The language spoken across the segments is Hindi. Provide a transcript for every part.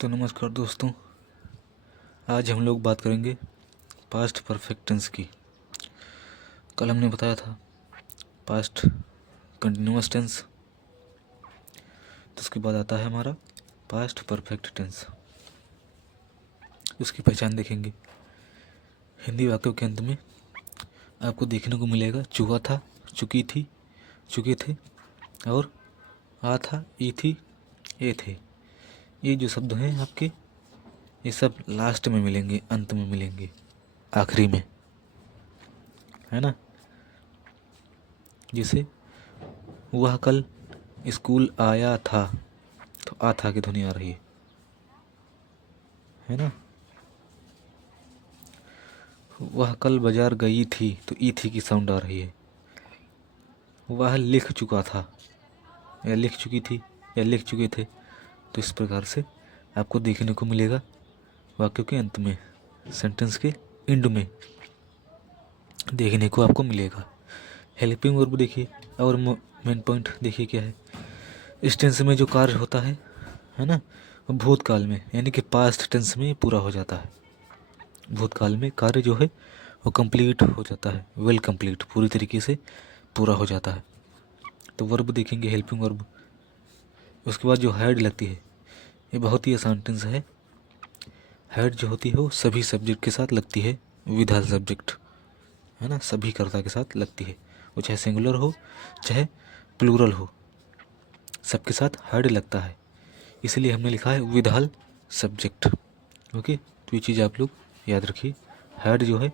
तो नमस्कार दोस्तों, आज हम लोग बात करेंगे पास्ट परफेक्ट टेंस की। कल हमने बताया था पास्ट कंटिन्यूअस टेंस, तो उसके बाद आता है हमारा पास्ट परफेक्ट टेंस। उसकी पहचान देखेंगे। हिंदी वाक्यों के अंत में आपको देखने को मिलेगा चुका था, चुकी थी, चुके थे और आ था, ई थी, ए थे। ये जो शब्द हैं आपके, ये सब लास्ट में मिलेंगे, अंत में मिलेंगे, आखिरी में, है ना। जैसे वह कल स्कूल आया था, तो आ था की ध्वनि आ रही है ना। वह कल बाजार गई थी, तो ई थी की साउंड आ रही है। वह लिख चुका था, या लिख चुकी थी, या लिख चुके थे। तो इस प्रकार से आपको देखने को मिलेगा वाक्यों के अंत में, सेंटेंस के एंड में देखने को आपको मिलेगा। हेल्पिंग वर्ब देखिए, और मेन पॉइंट देखिए क्या है। इस टेंस में जो कार्य होता है ना, भूतकाल में, यानी कि पास्ट टेंस में पूरा हो जाता है। भूतकाल में कार्य जो है वो कंप्लीट हो जाता है, वेल कंप्लीट, पूरी तरीके से पूरा हो जाता है। तो वर्ब देखेंगे, हेल्पिंग वर्ब। उसके बाद जो हैड लगती है, ये बहुत ही आसान टेंस है। हैड जो होती है वो सभी सब्जेक्ट के साथ लगती है, विद सब्जेक्ट, है ना, सभी कर्ता के साथ लगती है। वो चाहे सिंगुलर हो चाहे प्लूरल हो, सबके साथ हैड लगता है। इसलिए हमने लिखा है विद सब्जेक्ट। ओके, तो ये चीज़ आप लोग याद रखिए। हैड जो है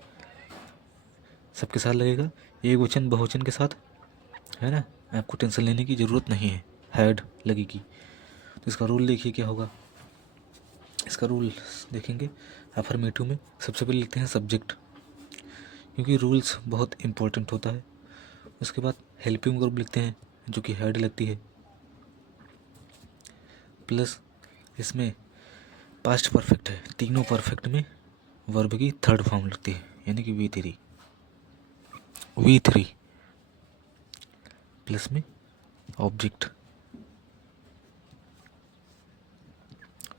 सबके साथ लगेगा, एक वचन बहुवचन के साथ, है ना। आपको टेंशन लेने की ज़रूरत नहीं है, हैड लगेगी। तो इसका रूल देखिए क्या होगा। इसका रूल देखेंगे, अफर्मेटिव में सबसे पहले लिखते हैं सब्जेक्ट, क्योंकि रूल्स बहुत इंपॉर्टेंट होता है। उसके बाद हेल्पिंग वर्ब लिखते हैं जो कि हैड लगती है, प्लस इसमें पास्ट परफेक्ट है। तीनों परफेक्ट में वर्ब की थर्ड फॉर्म लगती है, यानी कि V3 प्लस में ऑब्जेक्ट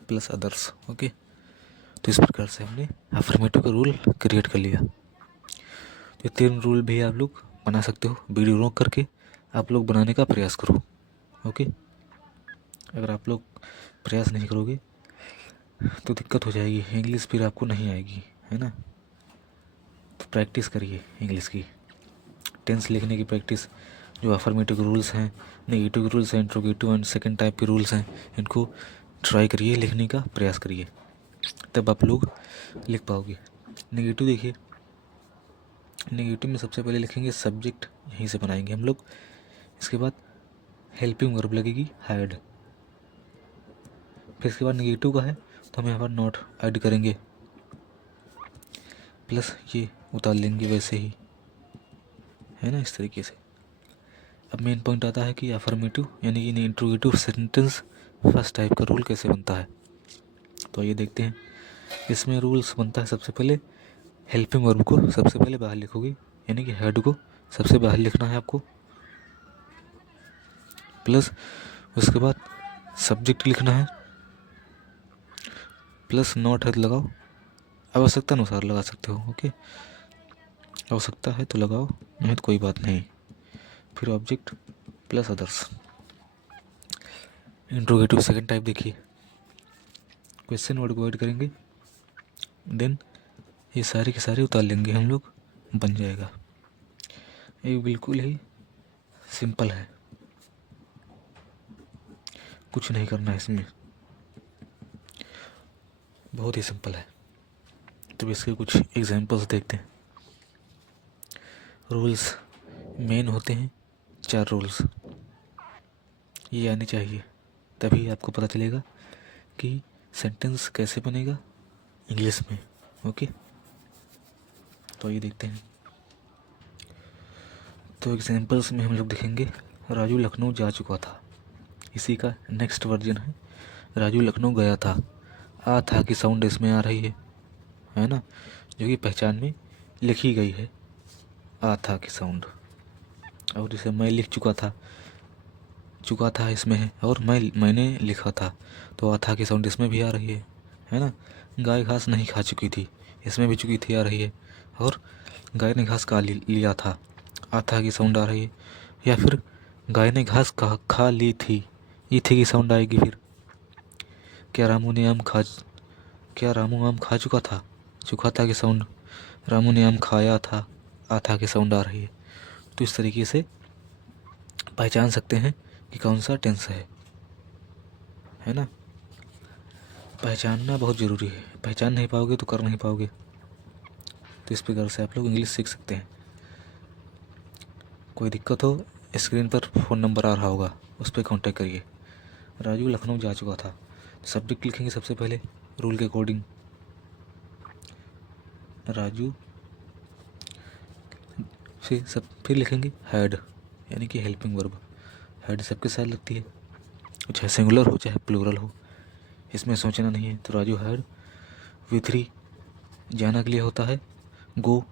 प्लस अदर्स। ओके, तो इस प्रकार से हमने अफर्मेटिव का रूल क्रिएट कर लिया। तो 3 रूल भी आप लोग बना सकते हो, वीडियो रोक करके आप लोग बनाने का प्रयास करो। ओके, अगर आप लोग प्रयास नहीं करोगे तो दिक्कत हो जाएगी, इंग्लिश फिर आपको नहीं आएगी, है ना। तो प्रैक्टिस करिए इंग्लिश की, टेंस लिखने की प्रैक्टिस। जो अफर्मेटिव रूल्स हैं, नेगेटिव रूल्स हैं, इंट्रोगेटिव एंड सेकंड टाइप के रूल्स हैं, इनको ट्राई करिए, लिखने का प्रयास करिए, तब आप लोग लिख पाओगे। नेगेटिव देखिए, नेगेटिव में सबसे पहले लिखेंगे सब्जेक्ट, यहीं से बनाएंगे हम लोग। इसके बाद हेल्पिंग वर्ब लगेगी हैड। फिर इसके बाद नेगेटिव का है तो हम यहाँ पर नॉट ऐड करेंगे, प्लस ये उतार लेंगे वैसे ही, है ना, इस तरीके से। अब मेन पॉइंट आता है कि अफर्मेटिव यानी कि इंट्रोगेटिव सेंटेंस फर्स्ट टाइप का रूल कैसे बनता है। तो ये देखते हैं। इसमें रूल्स बनता है, सबसे पहले हेल्पिंग वर्ब को सबसे पहले बाहर लिखोगे, यानी कि हेड को सबसे बाहर लिखना है आपको, प्लस उसके बाद सब्जेक्ट लिखना है, प्लस नॉट है तो लगाओ, आवश्यकता अनुसार लगा सकते हो। ओके, आवश्यकता है तो लगाओ, नहीं तो कोई बात नहीं। फिर object plus others. Interrogative second type देखिए, क्वेश्चन वर्ड को ऐड करेंगे, देन ये सारे के सारे उतार लेंगे हम लोग, बन जाएगा। ये बिल्कुल ही सिंपल है, कुछ नहीं करना है इसमें, बहुत ही सिंपल है। तो इसके कुछ एग्जांपल्स देखते हैं। रूल्स मेन होते हैं 4 रूल्स, ये आने चाहिए, तभी आपको पता चलेगा कि सेंटेंस कैसे बनेगा इंग्लिश में। ओके, तो ये देखते हैं। तो एग्जांपल्स में हम लोग देखेंगे, राजू लखनऊ जा चुका था, इसी का नेक्स्ट वर्जन है राजू लखनऊ गया था। आ था की साउंड इसमें आ रही है ना, जो कि पहचान में लिखी गई है, आ था की साउंड। और जैसे मैं लिख चुका था, चुका था इसमें है, और मैंने लिखा था, तो आ था की साउंड इसमें भी आ रही है ना। गाय घास नहीं खा चुकी थी, इसमें भी चुकी थी आ रही है, और गाय ने घास लिया था, आ था की साउंड आ रही है। या फिर गाय ने घास खा ली थी, ई थी की साउंड आएगी फिर। क्या रामू आम खा चुका था की साउंड, रामू ने आम खाया था, आ था की साउंड आ रही है। तो इस तरीके से पहचान सकते हैं कि कौन सा टेंस है ना। पहचानना बहुत ज़रूरी है, पहचान नहीं पाओगे तो कर नहीं पाओगे। तो इस प्रकार से आप लोग इंग्लिश सीख सकते हैं। कोई दिक्कत हो, स्क्रीन पर फ़ोन नंबर आ रहा होगा, उस पर कांटेक्ट करिए। राजू लखनऊ जा चुका था, सब्जेक्ट लिखेंगे सबसे पहले रूल के अकॉर्डिंग। राजू फिर लिखेंगे हैड, यानी कि हेल्पिंग वर्ब। हैड सबके साथ लगती है, चाहे सिंगुलर हो चाहे प्लूरल हो, इसमें सोचना नहीं है। तो राजू हैड V3 जाना के लिए होता है गो,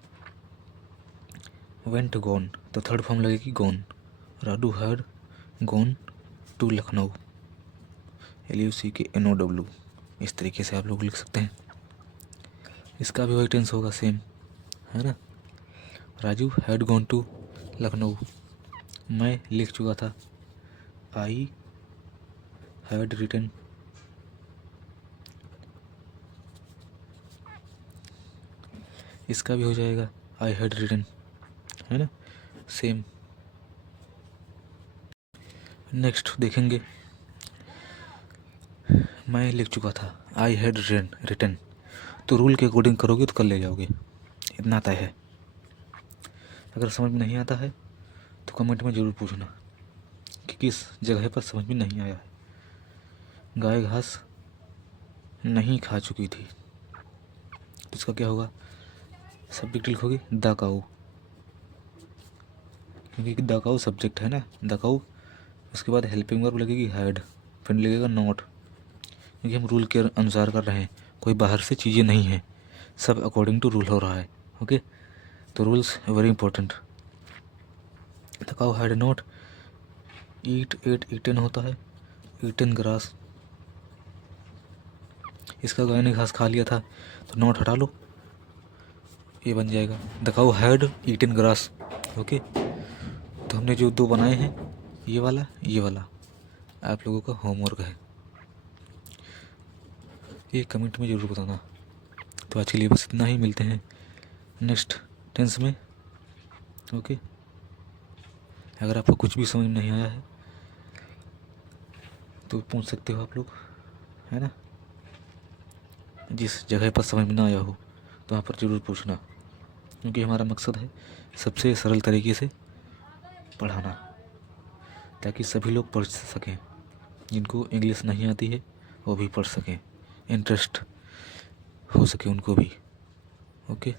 वेंट गॉन, तो थर्ड फॉर्म लगेगी gone. Raju had gone to Lucknow, LUCKNOW। इस तरीके से आप लोग लिख सकते हैं। इसका भी वही टेंस होगा सेम, है ना। Raju had gone to Lucknow, मैं लिख चुका था, आई हैड रिटन, इसका भी हो जाएगा आई हैड रिटन, है ना, सेम। नेक्स्ट देखेंगे, मैं लिख चुका था, आई हैड रिटन। तो रूल के अकॉर्डिंग करोगे तो कर ले जाओगे, इतना तय है। अगर समझ में नहीं आता है तो कमेंट में ज़रूर पूछना कि किस जगह पर समझ में नहीं आया है। गाय घास नहीं खा चुकी थी, तो इसका क्या होगा, सब्जेक्ट लिखोगे द काऊ, क्योंकि द काऊ सब्जेक्ट है ना, द काऊ। उसके बाद हेल्पिंग वर्ब लगेगी हैड, फिर लगेगा नॉट, क्योंकि हम रूल के अनुसार कर रहे हैं, कोई बाहर से चीज़ें नहीं हैं, सब अकॉर्डिंग टू रूल हो रहा है। ओके, तो rules very important. The cow had not eaten होता है, ईटन ग्रास। इसका गाय ने घास खा लिया था, तो नॉट हटा लो, ये बन जाएगा the cow had eaten grass. Okay, तो हमने जो दो बनाए हैं, ये वाला आप लोगों का होमवर्क है, ये कमेंट में ज़रूर बताना। तो आज के लिए बस इतना ही, मिलते हैं नेक्स्ट टेंस में। ओके, अगर आपको कुछ भी समझ में नहीं आया है तो पूछ सकते हो आप लोग, है ना। जिस जगह पर समझ में ना आया हो तो वहाँ पर ज़रूर पूछना, क्योंकि हमारा मकसद है सबसे सरल तरीके से पढ़ाना, ताकि सभी लोग पढ़ सकें, जिनको इंग्लिश नहीं आती है वो भी पढ़ सकें, इंटरेस्ट हो सके उनको भी। ओके।